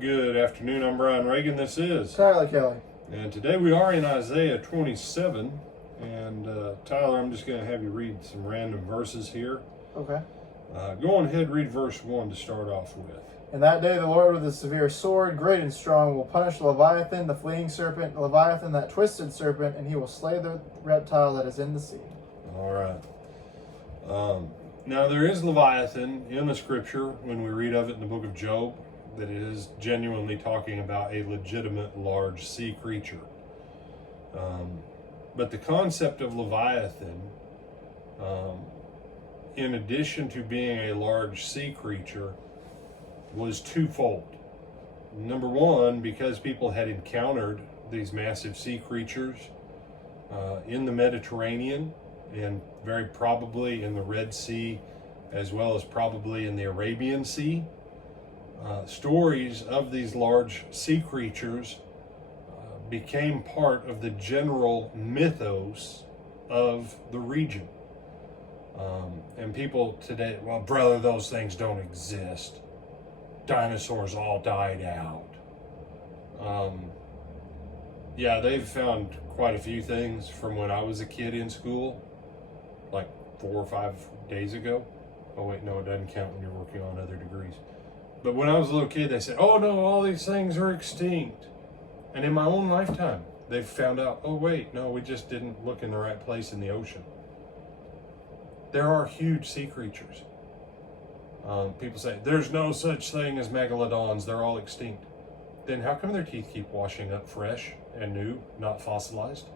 Good afternoon, I'm Brian Reagan, this is Tyler Kelly. And today we are in Isaiah 27. And Tyler, I'm just going to have you read some random verses here. Okay. Go on ahead, read verse 1 to start off with. In that day the Lord with a severe sword, great and strong, will punish Leviathan, the fleeing serpent, Leviathan, that twisted serpent, and he will slay the reptile that is in the sea. All right. Now there is Leviathan in the scripture when we read of it in the book of Job, that it is genuinely talking about a legitimate large sea creature. But the concept of Leviathan, in addition to being a large sea creature, was twofold. Number one, because people had encountered these massive sea creatures in the Mediterranean and very probably in the Red Sea, as well as probably in the Arabian Sea. Stories of these large sea creatures became part of the general mythos of the region. And people today, well, brother, those things don't exist. Dinosaurs all died out. Yeah, they've found quite a few things from when I was a kid in school, like 4 or 5 days ago. Oh wait, no, it doesn't count when you're working on other degrees. But when I was a little kid, they said, oh no, all these things are extinct. And in my own lifetime, they've found out, oh wait, no, we just didn't look in the right place in the ocean. There are huge sea creatures. People say, there's no such thing as megalodons, they're all extinct. Then how come their teeth keep washing up fresh and new, not fossilized?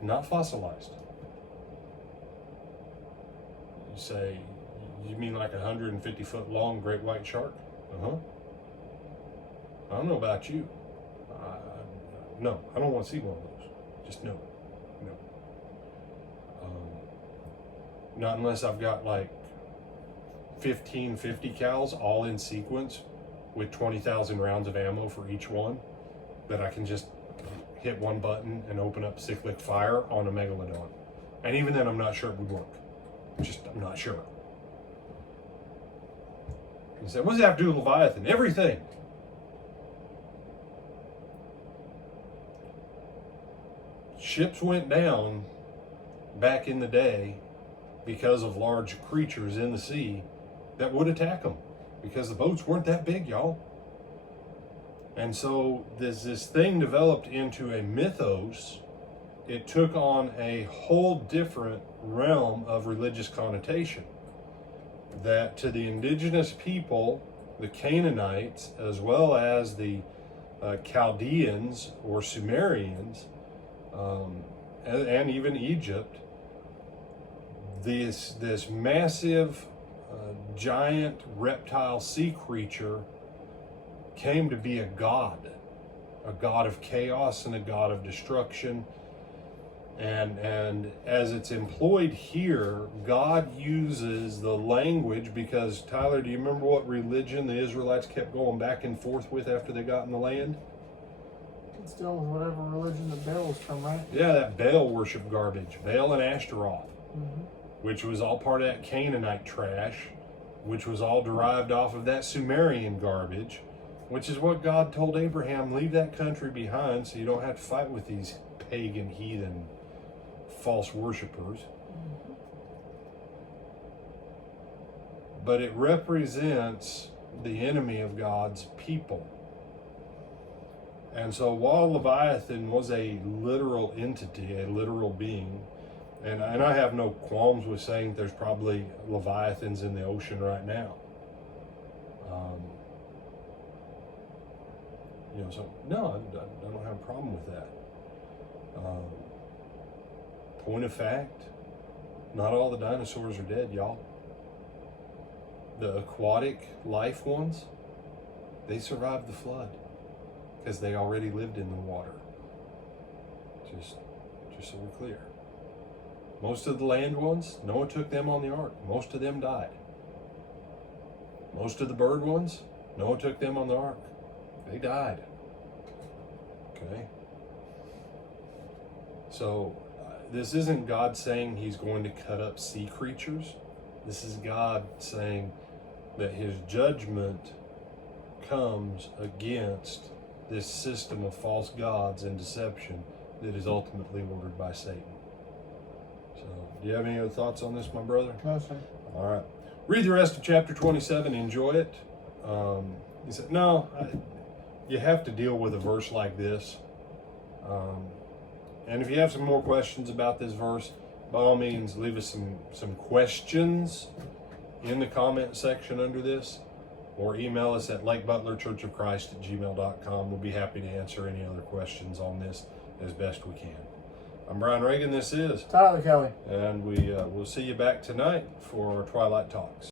Not fossilized. You say, you mean like a 150-foot long great white shark? Uh-huh. I don't know about you. No, I don't want to see one of those. Just no. Not unless I've got like 15 50 cals all in sequence with 20,000 rounds of ammo for each one, that I can just hit one button and open up cyclic fire on a megalodon. And even then, I'm not sure it would work. I'm not sure. You say, what does that have to do with Leviathan? Everything. Ships went down back in the day because of large creatures in the sea that would attack them, because the boats weren't that big, y'all. And so this thing developed into a mythos. It took on a whole different realm of religious connotation, that to the indigenous people, the Canaanites, as well as the Chaldeans or Sumerians, and even Egypt, this massive giant reptile sea creature came to be a god of chaos and a god of destruction. And as it's employed here, God uses the language, because, Tyler, do you remember what religion the Israelites kept going back and forth with after they got in the land? It's still whatever religion the Baals from, right? Yeah, that Baal worship garbage, Baal and Ashtaroth, Mm-hmm. which was all part of that Canaanite trash, which was all derived off of that Sumerian garbage, which is what God told Abraham, leave that country behind so you don't have to fight with these pagan, heathen, false worshipers. Mm-hmm. But it represents the enemy of God's people. And so while Leviathan was a literal entity, a literal being, and I have no qualms with saying there's probably Leviathans in the ocean right now. So no, I don't have a problem with that. Point of fact, not all the dinosaurs are dead, y'all. The aquatic life ones, they survived the flood because they already lived in the water. Just so we're clear. Most of the land ones, Noah took them on the ark. Most of them died. Most of the bird ones, Noah took them on the ark. They died. Okay? So this isn't God saying he's going to cut up sea creatures. This is God saying that his judgment comes against this system of false gods and deception that is ultimately ordered by Satan. So, do you have any other thoughts on this, my brother? No, sir. All right. Read the rest of chapter 27. Enjoy it. He said, no, you have to deal with a verse like this. And if you have some more questions about this verse, by all means, leave us some questions in the comment section under this, or email us at lakebutlerchurchofchrist@gmail.com. We'll be happy to answer any other questions on this as best we can. I'm Brian Reagan. This is Tyler Kelly. and we'll see you back tonight for Twilight Talks.